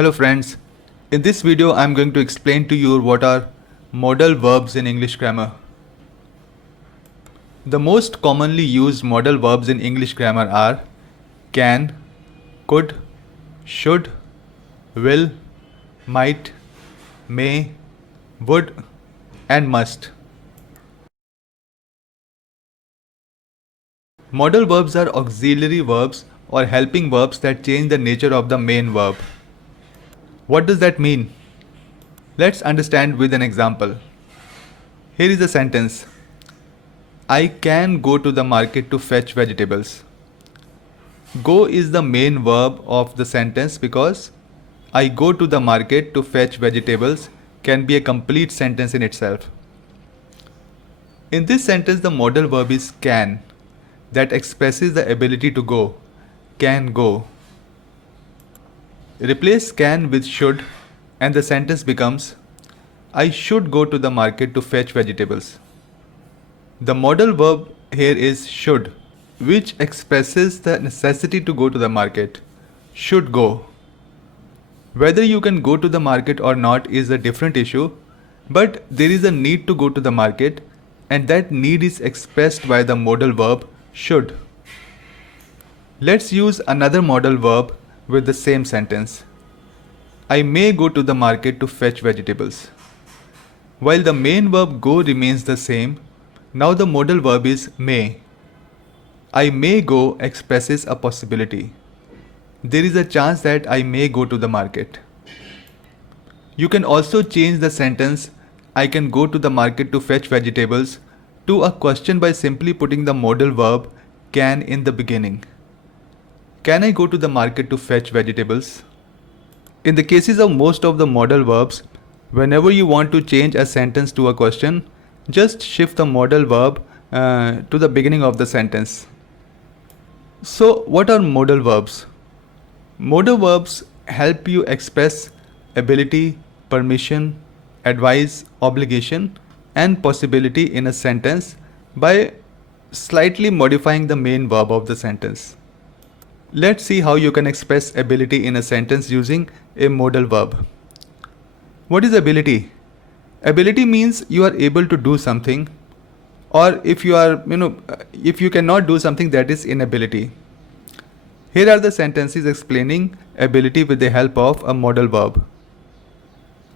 Hello friends, in this video I am going to explain to you what are modal verbs in English grammar. The most commonly used modal verbs in English grammar are can, could, should, will, might, may, would and must. Modal verbs are auxiliary verbs or helping verbs that change the nature of the main verb. What does that mean? Let's understand with an example. Here is a sentence. I can go to the market to fetch vegetables. Go is the main verb of the sentence because I go to the market to fetch vegetables can be a complete sentence in itself. In this sentence, the modal verb is can, that expresses the ability to go. Can go. Replace can with should and the sentence becomes I should go to the market to fetch vegetables. The modal verb here is should, which expresses the necessity to go to the market. Should go. Whether you can go to the market or not is a different issue, but there is a need to go to the market and that need is expressed by the modal verb should. Let's use another modal verb with the same sentence. I may go to the market to fetch vegetables. While the main verb go remains the same, now the modal verb is may. I may go expresses a possibility. There is a chance that I may go to the market. You can also change the sentence I can go to the market to fetch vegetables to a question by simply putting the modal verb can in the beginning. Can I go to the market to fetch vegetables? In the cases of most of the modal verbs, whenever you want to change a sentence to a question, just shift the modal verb to the beginning of the sentence. So, what are modal verbs? Modal verbs help you express ability, permission, advice, obligation, and possibility in a sentence by slightly modifying the main verb of the sentence. Let's see how you can express ability in a sentence using a modal verb. What is ability? Ability means you are able to do something, or if you cannot do something, that is inability. Here are the sentences explaining ability with the help of a modal verb.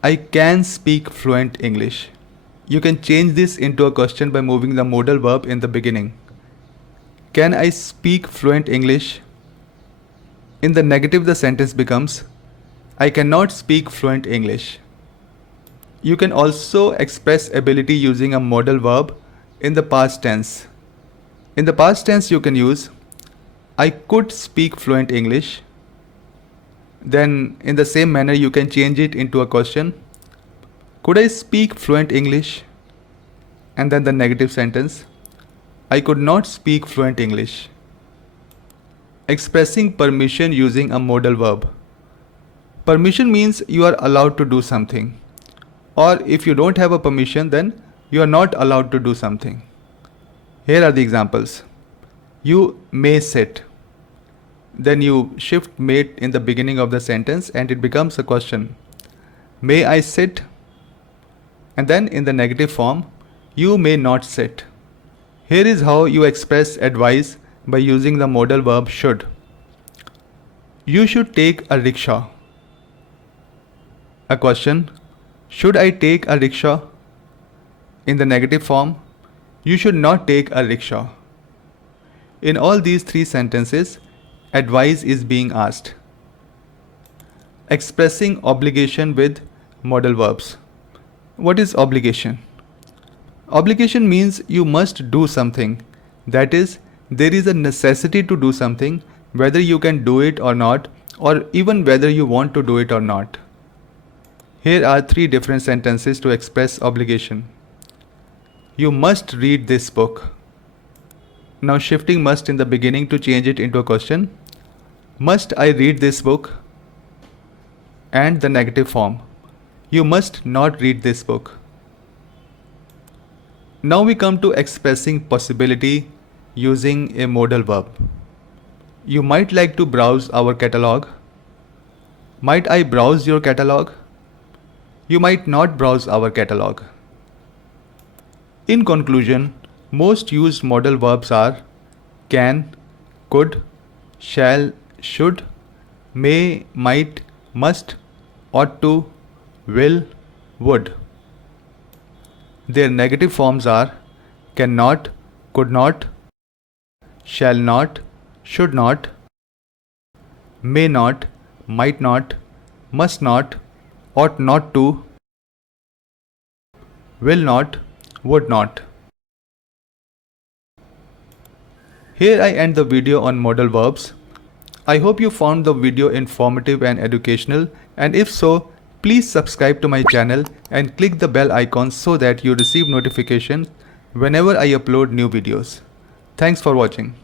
I can speak fluent English. You can change this into a question by moving the modal verb in the beginning. Can I speak fluent English? In the negative, the sentence becomes I cannot speak fluent English. You can also express ability using a modal verb in the past tense. In the past tense, you can use I could speak fluent English. Then in the same manner, you can change it into a question. Could I speak fluent English? And then the negative sentence. I could not speak fluent English. Expressing permission using a modal verb. Permission means you are allowed to do something. Or if you don't have a permission, then you are not allowed to do something. Here are the examples. You may sit. Then you shift may in the beginning of the sentence and it becomes a question. May I sit? And then in the negative form, you may not sit. Here is how you express advice by using the modal verb should. You should take a rickshaw. A question. Should I take a rickshaw? In the negative form, you should not take a rickshaw. In all these three sentences, advice is being asked. Expressing obligation with modal verbs. What is obligation? Obligation means you must do something. That is, there is a necessity to do something, whether you can do it or not, or even whether you want to do it or not. Here are three different sentences to express obligation. You must read this book. Now shifting must in the beginning to change it into a question. Must I read this book? And the negative form. You must not read this book. Now we come to expressing possibility using a modal verb. You might like to browse our catalog. Might I browse your catalog? You might not browse our catalog. In conclusion, most used modal verbs are can, could, shall, should, may, might, must, ought to, will, would. Their negative forms are cannot, could not, shall not, should not, may not, might not, must not, ought not to, will not, would not. Here I end the video on modal verbs. I hope you found the video informative and educational, and if so, please subscribe to my channel and click the bell icon so that you receive notifications whenever I upload new videos. Thanks for watching.